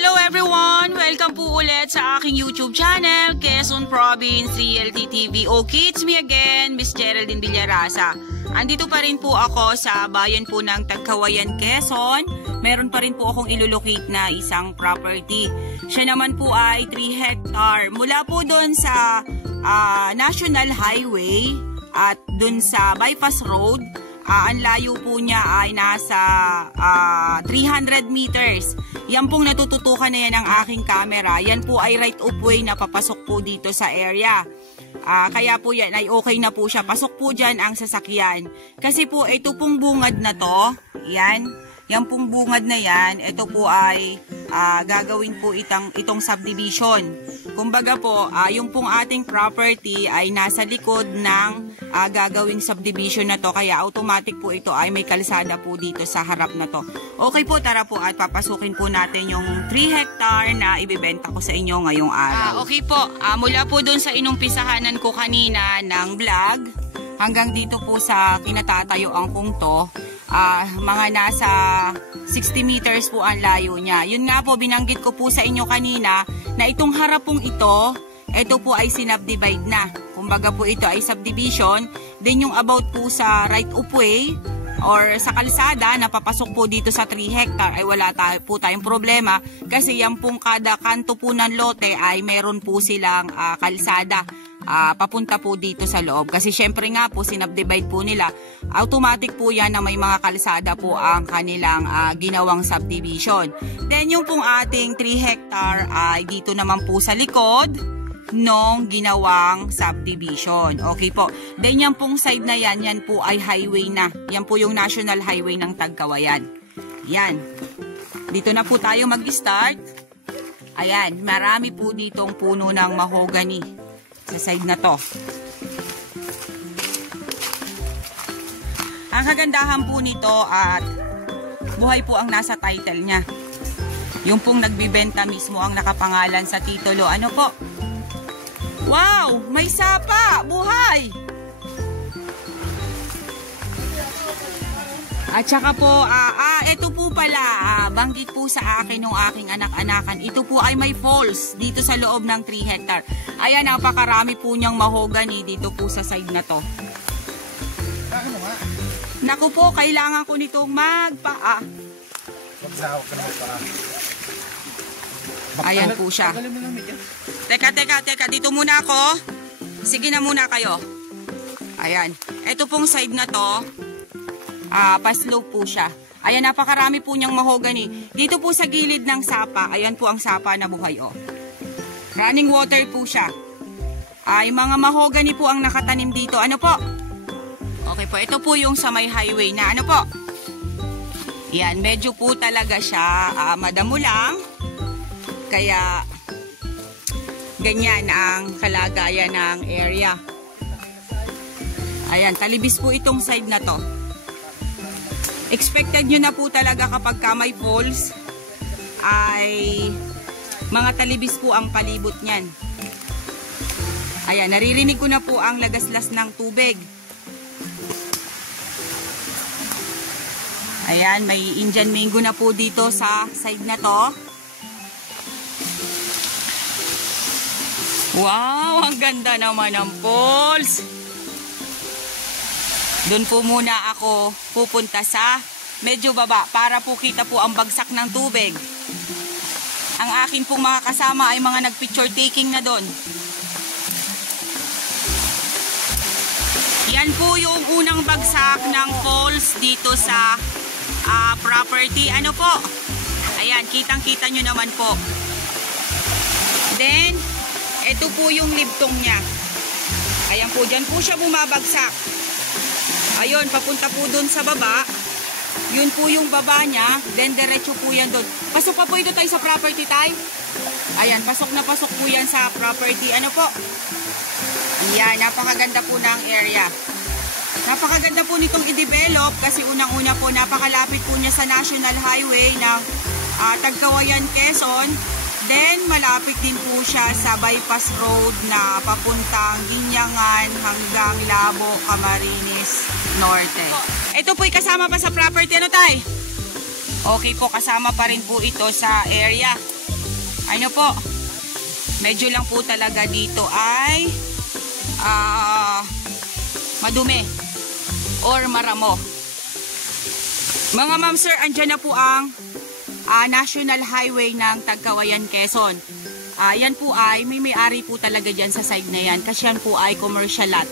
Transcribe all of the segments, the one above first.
Hello everyone! Welcome po ulit sa aking YouTube channel, Quezon Province Realty TV. Okay, it's me again, Miss Geraldine Villarasa. Andito pa rin po ako sa bayan po ng Tagkawayan, Quezon. Meron pa rin po akong ilolocate na isang property. Siya naman po ay 3 hectare. Mula po doon sa National Highway at doon sa Bypass Road. Ang layo po niya ay nasa 300 meters. Yan pong natututukan na yan ng aking camera. Yan po ay right of way na papasok po dito sa area. Kaya po yan ay okay na po siya. Pasok po dyan ang sasakyan. Kasi po ito pong bungad na to. Yan pong bungad na yan. Ito po ay gagawin po itong subdivision. Kumbaga po, yung pong ating property ay nasa likod ng gagawing subdivision na to. Kaya automatic po ito ay may kalsada po dito sa harap na to. Okay po, tara po at papasukin po natin yung 3 hectare na ibibenta ko sa inyo ngayong araw. Okay po, mula po dun sa inumpisahanan ko kanina ng vlog, hanggang dito po sa kinatatayuan kong to, mga nasa 60 meters po ang layo niya. Yun nga po, binanggit ko po sa inyo kanina na itong harap pong ito po ay sinubdivide na. Kumbaga po ito ay subdivision. Then yung about po sa right of way or sa kalsada na papasok po dito sa 3 hectare ay wala po tayong problema. Kasi yan pong kada kanto po ng lote ay meron po silang kalsada. Papunta po dito sa loob. Kasi syempre nga po, sinubdivide po nila. Automatic po yan na may mga kalsada po ang kanilang ginawang subdivision. Then yung pong ating 3 hectare ay dito naman po sa likod nung ginawang subdivision. Okay po. Then yan pong side na yan po ay highway na. Yan po yung National Highway ng Tagkawayan. Yan. Dito na po tayo mag-start. Ayan, marami po ditong puno ng mahogany sa side na to. Ang kagandahan po nito at buhay po ang nasa title niya. Yung pong nagbibenta mismo ang nakapangalan sa titulo. Ano po? Wow! May sapa! Buhay! At saka po, ito po pala, banggit po sa akin ng aking anak-anakan. Ito po ay may falls dito sa loob ng 3 hectare. Ayan, napakarami po niyang mahogany dito po sa side na to. Naku po, kailangan ko nitong magpaa. Ayan po siya. Teka, dito muna ako. Sige na muna kayo. Ayan, ito pong side na to. Pa-slope po siya. Ayan, napakarami po niyang mahogany. Dito po sa gilid ng sapa, ayan po ang sapa na buhay, oh. Running water po siya. Ay, mga mahogany po ang nakatanim dito. Ano po? Okay po, ito po yung sa may highway na. Ano po? Yan, medyo po talaga siya madamo lang. Kaya, ganyan ang kalagayan ng area. Ayan, talibis po itong side na to. Expected nyo na po talaga kapag may falls ay mga talibis po ang palibot niyan. Ayan, naririnig ko na po ang lagaslas ng tubig. Ayan, may Indian mango na po dito sa side na to. Wow, ang ganda naman ng falls. Doon po muna ako pupunta sa medyo baba para po kita po ang bagsak ng tubig. Ang akin pong mga kasama ay mga nag-picture taking na doon. Yan po yung unang bagsak ng falls dito sa property. Ano po? Ayan, kitang-kita nyo naman po. Then, ito po yung libtong niya. Ayan po, dyan po siya bumabagsak. Ayun, papunta po doon sa baba. Yun po yung baba niya. Then, diretso po yan doon. Pasok pa po ito tayo sa property tayo. Ayan, pasok na pasok po yan sa property. Ano po? Yan, napakaganda po ng area. Napakaganda po nitong i-develop kasi unang-una po, napakalapit po niya sa National Highway ng Tagkawayan, Quezon. Then, malapit din po siya sa Bypass Road na papuntang Ginyangan hanggang Labo, Camarines Norte. Ito po'y kasama pa sa property. Ano tay? Okay po, kasama pa rin po ito sa area. Ano po, medyo lang po talaga dito ay madumi or maramo. Mga ma'am sir, andyan na po ang National Highway ng Tagkawayan, Quezon. Yan po ay may may-ari po talaga dyan sa side na yan kasi yan po ay commercial lot.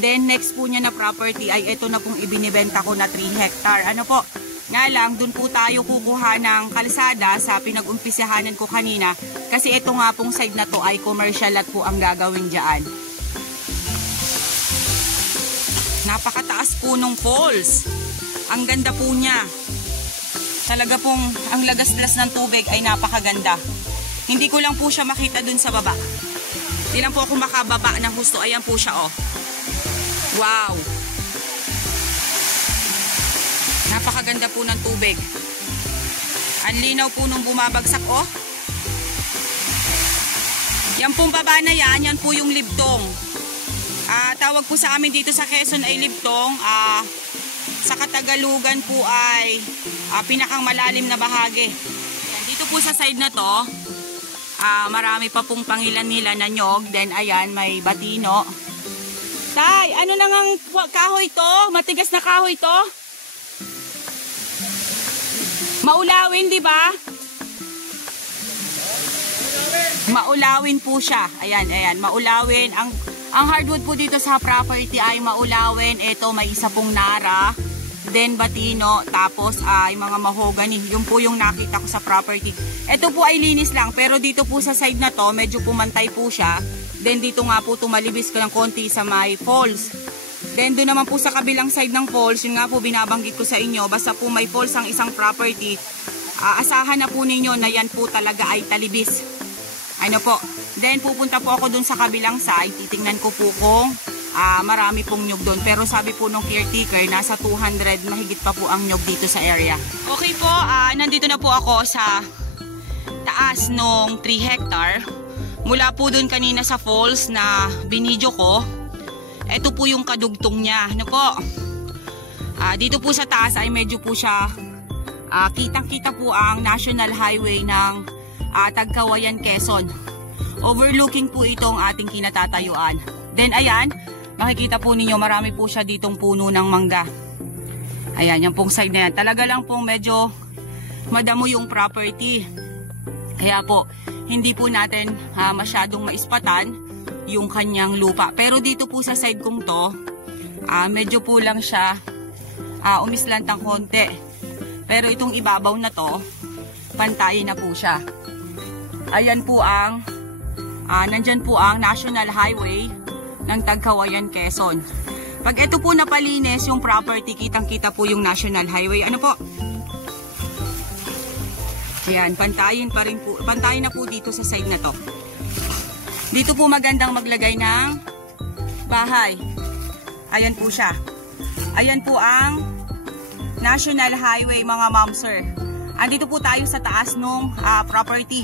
Then next po niya na property ay ito na pong ibinibenta ko na 3 hectare. Ano po, nga lang dun po tayo kukuha ng kalsada sa pinag-umpisahanan ko kanina kasi ito nga pong side na to ay commercial lot po ang gagawin dyan. Napakataas po nung falls. Ang ganda po niya. Talaga pong ang lagas-las ng tubig ay napakaganda. Hindi ko lang po siya makita dun sa baba. Hindi lang po ako makababa ng husto. Ayan po siya, oh. Wow! Napakaganda po ng tubig. Ang linaw po nung bumabagsak, oh. Yan pong baba na yan, yan po yung libtong. Tawag po sa amin dito sa Quezon ay libtong. Sa Katagalugan po ay pinakang malalim na bahagi. Ayan, dito po sa side na to, marami pa pong pangilan-nila na nyog. Then ayan, may batino. Tay, ano nang ang kahoy to? Matigas na kahoy to? Maulawin, di ba? Maulawin po siya. Ayan, ayan, maulawin. Ang hardwood po dito sa property ay maulawin. Ito may isa pong nara, then batino, tapos ay mga mahogany. Yung po yung nakita ko sa property. Ito po ay linis lang, pero dito po sa side na to, medyo pumantay po siya. Then dito nga po tumalibis ko ng konti sa may falls. Then doon naman po sa kabilang side ng falls, yun nga po binabanggit ko sa inyo, basta po may falls ang isang property, asahan na po ninyo na yan po talaga ay talibis. Ano po? Then pupunta po ako dun sa kabilang side, titingnan ko po kung marami pong nyug doon. Pero sabi po nung caretaker, nasa 200 mahigit pa po ang nyug dito sa area. Okay po, nandito na po ako sa taas nung 3 hectare. Mula po dun kanina sa falls na binidyo ko, ito po yung kadugtong niya. Ano po? Dito po sa taas ay medyo po siya, kitang-kita po ang National Highway ng Tagkawayan, Quezon. Overlooking po itong ating kinatatayuan. Then ayan, makikita po ninyo marami po siya ditong puno ng mangga. Ayan, yung pong side na yan. Talaga lang pong medyo madamo yung property. Kaya po, hindi po natin masyadong maispatan yung kanyang lupa. Pero dito po sa side kong to, medyo po lang siya umislantang konti. Pero itong ibabaw na to, pantayin na po siya. Ayan po ang nandyan po ang National Highway ng Tagkawayan, Quezon. Pag ito po napalinis yung property, kitang-kita po yung National Highway. Ano po? Ayan, pantayin pa rin po. Pantayin na po dito sa side na to. Dito po magandang maglagay ng bahay. Ayan po siya. Ayan po ang National Highway, mga ma'am sir. Andito po tayo sa taas nung property.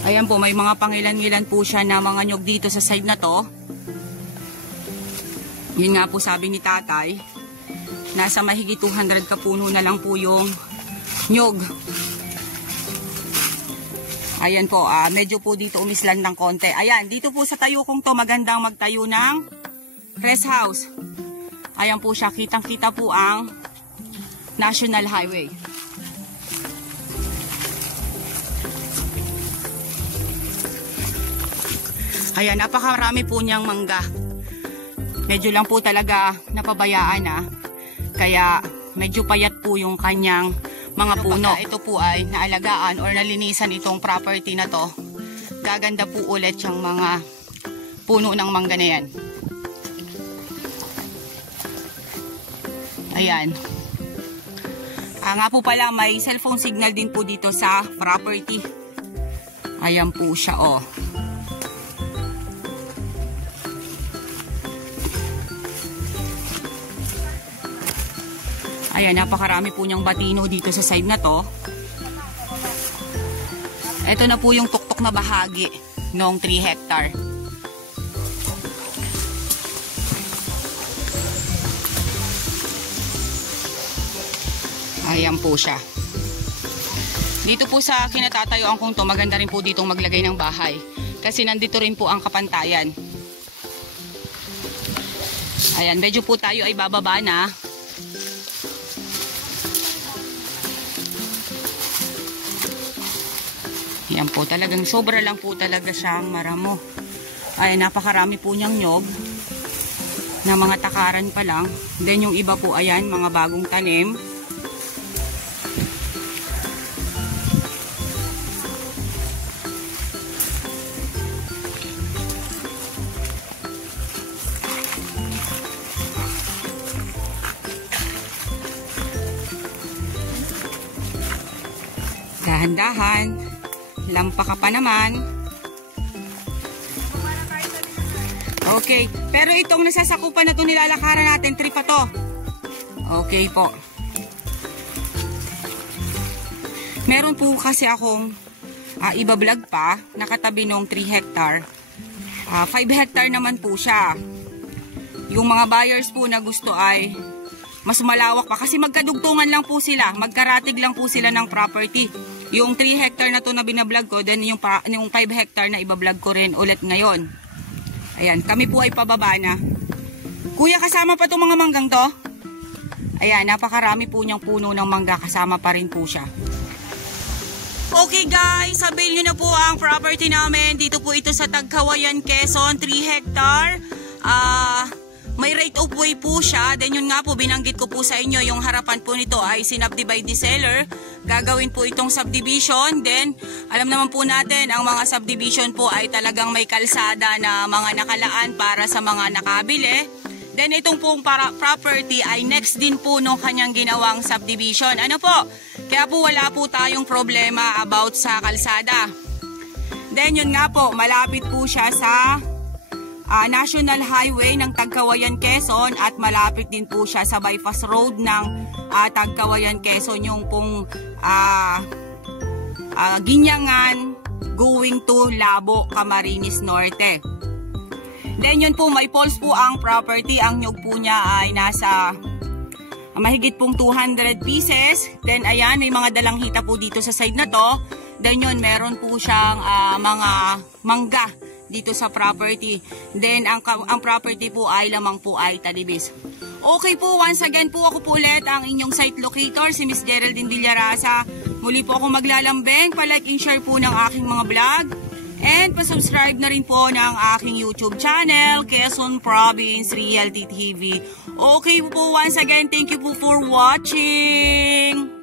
Ayan po, may mga pangilan-ngilan po siya na mga nyog dito sa side na to. Yun nga po sabi ni tatay, nasa mahigit 200 kapuno na lang po yung nyog. Ayan po, medyo po dito umislan ng konti. Ayan, dito po sa tayo kong to, magandang magtayo ng rest house. Ayan po siya, kitang-kita po ang National Highway. Ayan, napakarami po niyang mangga. Medyo lang po talaga napabayaan kaya medyo payat po yung kanyang mga puno. Ito po ay naalagaan or nalinisan itong property na to, gaganda po ulit yung mga puno ng mangga na yan. Ayan. Nga po pala, may cellphone signal din po dito sa property. Ayan po siya, oh. Ayan, napakarami po niyang batino dito sa side na to. Ito na po yung tuktok na bahagi ng 3 hectare. Ayan po siya. Dito po sa kinatatayuan kong to, maganda rin po ditong maglagay ng bahay. Kasi nandito rin po ang kapantayan. Ayan, medyo po tayo ay bababa na. Ayan po, talagang sobra lang po talaga siyang maramo. Ayan, napakarami po niyang nyog. Na mga takaran pa lang. Then yung iba po, ayan, mga bagong tanim. Dahan-dahan, lampa ka pa naman. Okay, pero itong nasasakupan na ito nilalakaran natin, 3 pa to. Okay po. Meron po kasi akong iba-vlog pa, nakatabi nung 3 hectare. 5 hectare naman po siya. Yung mga buyers po na gusto ay mas malawak pa kasi magkadugtungan lang po sila, magkaratig lang po sila ng property. Yung 3 hectare na to na binablog ko, then yung 5 hectare na ibablog ko rin ulit ngayon. Ayan, kami po ay pababa na. Kuya, kasama pa itong mga manggang to? Ayan, napakarami po niyang puno ng mangga, kasama pa rin po siya. Okay guys, sabihin nyo na po ang property namin. Dito po ito sa Tagkawayan, Quezon, 3 hectare. May right of way po siya. Then yun nga po, binanggit ko po sa inyo, yung harapan po nito ay sinubdivide the seller. Gagawin po itong subdivision. Then, alam naman po natin, ang mga subdivision po ay talagang may kalsada na mga nakalaan para sa mga nakabili. Then, itong pong property ay next din po nung kanyang ginawang subdivision. Ano po? Kaya po wala po tayong problema about sa kalsada. Then, yun nga po, malapit po siya sa National Highway ng Tagkawayan, Quezon at malapit din po siya sa bypass road ng Tagkawayan, Quezon, yung pong Ginyangan going to Labo, Camarines Norte. Then yun po, may poles po ang property. Ang nyug po niya ay nasa mahigit pong 200 pieces. Then ayan, may mga dalanghita po dito sa side na to. Then yun, meron po siyang mga mangga dito sa property. Then ang property po ay lamang po ay talibis. Okay po, once again po ako po ulit ang inyong site locator, si Miss Geraldine Villarasa. Muli po ako maglalambing, palike and share po ng aking mga vlog. And pasubscribe na rin po ng aking YouTube channel, Quezon Province Realty TV. Okay po, once again, thank you po for watching.